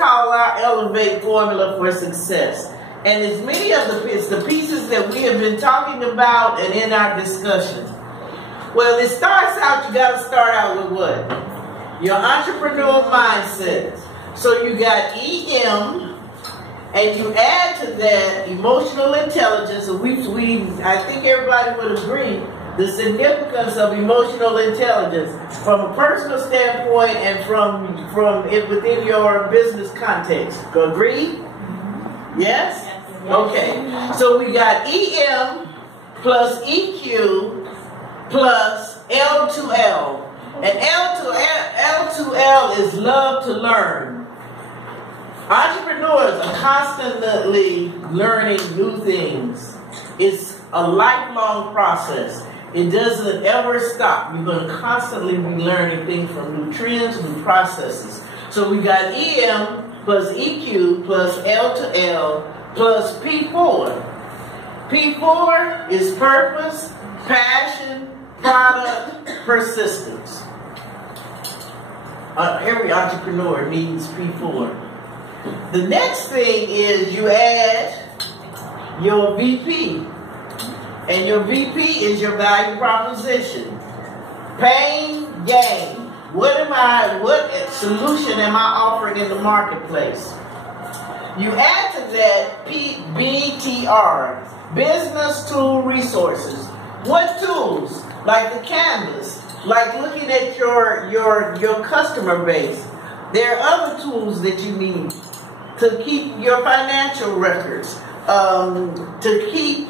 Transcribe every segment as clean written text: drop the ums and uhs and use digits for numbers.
call our Elevate formula for success. And it's many of the pieces that we have been talking about and in our discussion. Well, it starts out, you got to start out with what? Your entrepreneurial mindset. So you got EM, and you add to that emotional intelligence. And I think everybody would agree the significance of emotional intelligence from a personal standpoint and from it within your business context. Agree? Yes? Okay. So we got EM plus EQ plus L2L. And L2L is love to learn. Entrepreneurs are constantly learning new things. It's a lifelong process. It doesn't ever stop. You're going to constantly be learning things from new trends, new processes. So we got EM plus EQ plus L2L plus P4. P4 is purpose, passion, product, persistence. Every entrepreneur needs P4. The next thing is you add your VP. And your VP is your value proposition. Pain, gain. What solution am I offering in the marketplace? You add to that BTR, business tool resources. What tools? Like the canvas, like looking at your customer base. There are other tools that you need to keep your financial records, to keep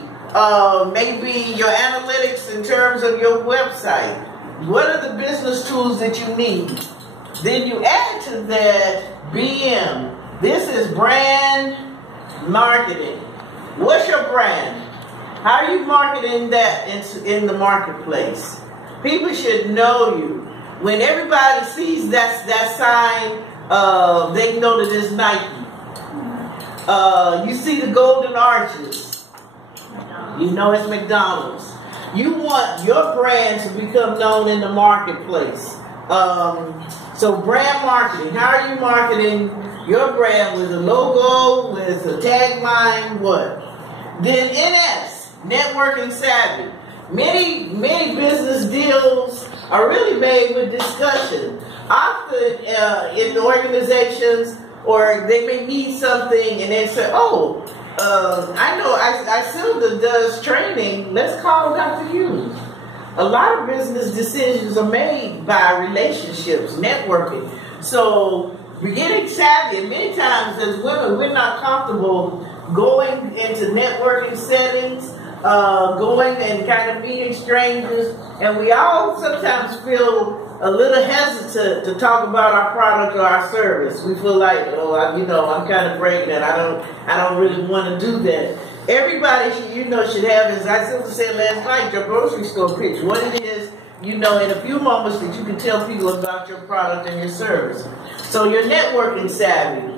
maybe your analytics in terms of your website. What are the business tools that you need? Then you add to that BM. This is brand marketing. What's your brand? How are you marketing that in the marketplace? People should know you. When everybody sees that sign, they know that it's Nike. You see the golden arches, you know it's McDonald's. You want your brand to become known in the marketplace. So brand marketing, how are you marketing your brand with a logo, with a tagline, what? Then NS, networking savvy. Many business deals are really made with discussion. Often in organizations, or they may need something and they say, oh, I know Isilda does training, let's call Dr. Hughes. A lot of business decisions are made by relationships, networking. So beginning savvy, and many times as women, we're not comfortable going into networking settings, going and kind of meeting strangers, and we all sometimes feel a little hesitant to talk about our product or our service. We feel like, oh, I'm kind of afraid that I don't really want to do that. Everybody should have, as I said last night, your grocery store pitch. What it is, in a few moments that you can tell people about your product and your service. So you're networking savvy.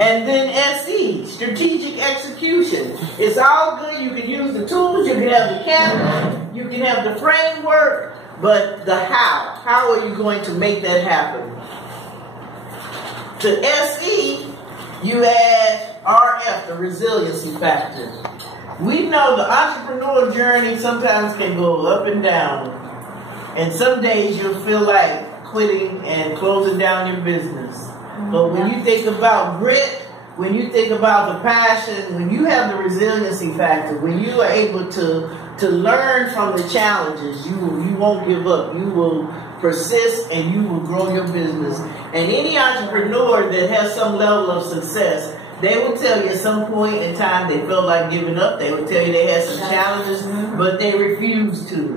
And then SE, strategic execution. It's all good. You can use the tools, you can have the canvas, you can have the framework, but the how. How are you going to make that happen? To SE, you add RF, the resiliency factor. We know the entrepreneurial journey sometimes can go up and down. And some days you'll feel like quitting and closing down your business. But when you think about grit, when you think about the passion, when you have the resiliency factor, when you are able to learn from the challenges, you won't give up. You will persist and you will grow your business. And any entrepreneur that has some level of success, they will tell you at some point in time they felt like giving up. They will tell you they had some challenges, but they refused to.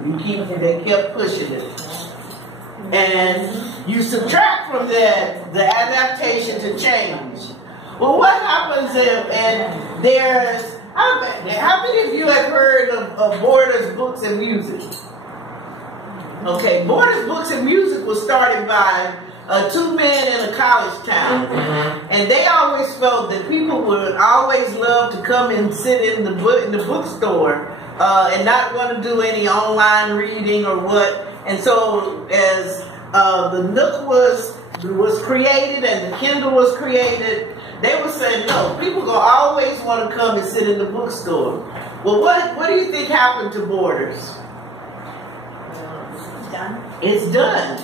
They kept pushing it. And you subtract from that the adaptation to change. Well, what happens if, and there's, how many of you have heard of Borders Books and Music? Okay, Borders Books and Music was started by two men in a college town. And they always felt that people would always love to come and sit in the bookstore and not want to do any online reading or what. And so as the Nook was was created and the Kindle was created, they were saying, no, people gonna always want to come and sit in the bookstore. Well, what do you think happened to Borders? It's done. It's done.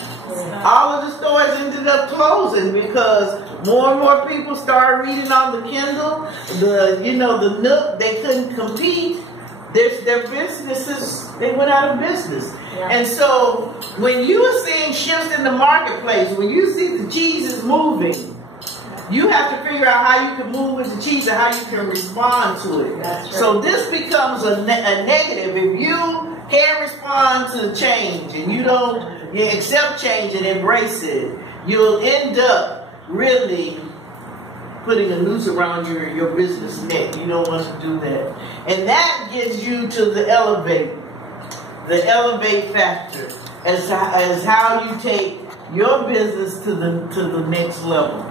All of the stores ended up closing because more and more people started reading on the Kindle. The Nook, they couldn't compete. Their businesses, they went out of business. Yeah. And so when you are seeing shifts in the marketplace, when you see the cheese is moving, you have to figure out how you can move with the cheese and how you can respond to it. That's right. So this becomes a negative. If you can't respond to change and you don't accept change and embrace it, you'll end up really putting a noose around your business neck. You don't want to do that. And that gets you to the elevate factor as how you take your business to the next level.